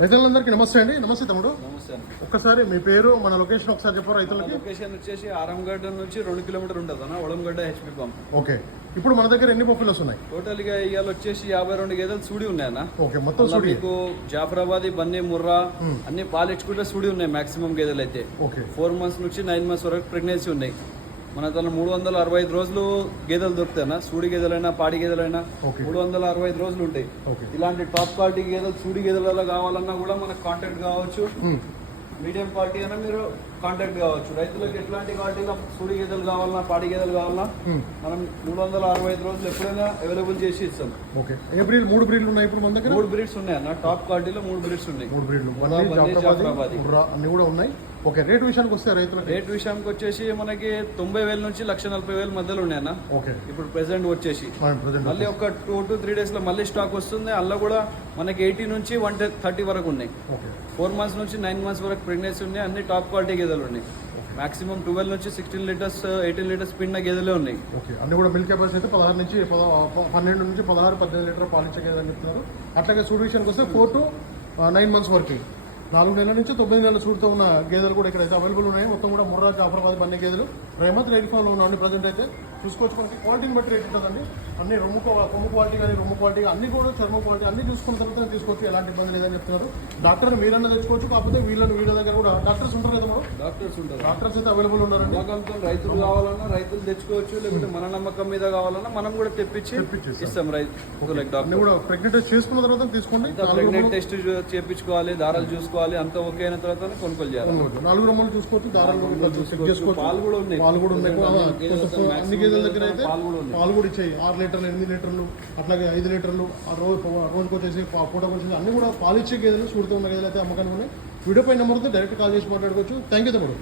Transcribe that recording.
రైతులందరికీ నమస్తే అండి. నమస్తే తమ్ముడు. నమస్తే అండి. ఒక్కసారి మీ పేరు, మన లొకేషన్ ఒకసారి చెప్పారు రైతులకి. లొకేషన్ వచ్చేసి ఆరంగడ్డ నుంచి 2 కిలోమీటర్ ఉంటుంది అన్న, ఒలంగడ్డ హెచ్పి పంప్. ఓకే, ఇప్పుడు మన దగ్గర ఎన్ని బొఫెలోస్ ఉన్నాయి? టోటల్ గా ఇవాళ వచ్చేసి 52 గేదెలు సూడి ఉన్నాయన్న. ఓకే, మొత్తం సూడి. మీకు జాఫరాబాదీ, బన్నీ, ముర్రా అన్ని పాలిచ్చుకుంటే సూడి ఉన్నాయి మాక్సిమం గేదెలు అయితే. ఓకే, 4 మంత్స్ నుంచి 9 మంత్స్ వరకు ప్రెగ్నెన్సీ ఉన్నాయి. మన తన 365 రోజులు గేదెలు దొరుకుతాయన్న. సూడి గేదెలైనా పాడి గేదెలైనా 365 రోజులు ఉంటాయి. ఇలాంటి టాప్ క్వాలిటీ గేదెలు సూడి గేదెలలో కావాలన్నా కూడా మనకు కాంటాక్ట్ కావచ్చు. మీడియం క్వాలిటీ అయినా మీరు కాంటాక్ట్ కావచ్చు. రైతులకు ఎట్లాంటి క్వాలిటీలో సూడి గేదెలు కావాలన్నా పాడి గేదెలు కావాలన్నా మనం 365 రోజులు ఎప్పుడైనా అవైలబుల్ చేసి ఇస్తాం. ఓకే, ఏ బ్రీడ్? 3 బ్రీడ్లు ఉన్నాయి ఇప్పుడు మన దగ్గర. 3 బ్రీడ్స్ ఉన్నాయి అన్న. టాప్ క్వాలిటీలో 3 బ్రీడ్స్ ఉన్నాయి. 3 బ్రీడ్లు అన్ని కూడా ఉన్నాయి. ఓకే, రేట్ విషయానికి వస్తే రైతులకు రేట్ విషయానికి వచ్చేసి మనకి 90,000 నుంచి 1,40,000 మధ్యలో ఉన్నాయన్న. ఓకే, ఇప్పుడు ప్రెసెంట్ వచ్చేసి మళ్ళీ ఒక 2 to 3 days లో మళ్ళీ స్టాక్ వస్తుంది. అందులో కూడా మనకి 80 నుంచి 130 వరకు ఉన్నాయి. 4 months నుంచి 9 months వరకు ప్రెగ్నెన్సీ ఉన్నాయి. అన్ని టాప్ క్వాలిటీ గేదెలు ఉన్నాయి. మాక్సిమం 12 నుంచి 16 లీటర్స్ 18 లీటర్స్ పిండిన గేదెలే ఉన్నాయి. ఓకే, అన్ని కూడా మిల్క్ కెపాసిటీ అయితే 12 నుంచి 18 లీటర్ పాలించే గేదెలు అని చెప్తున్నారు. అట్లాగే సూడి విషయానికి వస్తే 4 to 9 months వరకు 4 నెలల నుంచి 9 నెలల సూడితో ఉన్న గేదెలు కూడా ఇక్కడ అయితే అవైలబుల్ ఉన్నాయి. మొత్తం కూడా ముర్రా, జాఫరాబాద్, బన్నీ గేదెలు రేమత్ రేట్ ఫామ్లో ఉన్నాయండి. ప్రజెంట్ అయితే చూసుకోవచ్చు. మనకి క్వాలిటీని బట్టి రేట్ ఉంటుందండి. అన్ని కొమ్ము క్వాలిటీ కానీ రొమ్ము క్వాలిటీ అన్ని కూడా చర్మ క్వాలిటీ అన్ని చూసుకున్న తర్వాత తీసుకోవచ్చు. ఎలాంటి ఇబ్బంది లేదని చెప్తున్నారు. డాక్టర్ మీరన్నా తెచ్చుకోవచ్చు. కాకపోతే వీళ్ళ దగ్గర కూడా డాక్టర్స్ ఉంటారు కదా. డాక్టర్స్ అయితే అవైలబుల్ ఉన్నారండి. రైతులు కావాలన్నా రైతులు తెచ్చుకోవచ్చు. లేకపోతే మన నమ్మకం మీద కావాలన్నా మనం కూడా తెప్పించి ఇస్తాం. రైతు కూడా ప్రెగ్నెంట్ టెస్ట్ చేసుకున్న తర్వాత తీసుకోండి. ప్రెగ్నెంట్ టెస్ట్ చేయించుకోవాలి, దారాలు చూసుకోవాలి. అంత ఓకే అయిన తర్వాత కొనుగోలు చేయాలి. 4 రమ్మలు చూసుకోవచ్చు. దారాలు చేసుకోవచ్చు. పాలు కూడా ఉన్నాయి. అన్ని గేదెల దగ్గర అయితే పాలు కూడా ఇచ్చాయి. 6 లీటర్లు, 8 లీటర్లు, అట్లాగే 5 లీటర్లు. ఆ రోజుకి వచ్చేసి పూటకు వచ్చేసి అన్ని కూడా పాలు ఇచ్చే గేదెలు, చూడుతూ ఉన్న గేదెలు అయితే అమ్మకానికి ఉన్నాయి. వీడియో పై నెంబర్తో డైరెక్ట్ కాల్ చేసి మాట్లాడుకోవచ్చు. థ్యాంక్ యూ తమ్ముడు.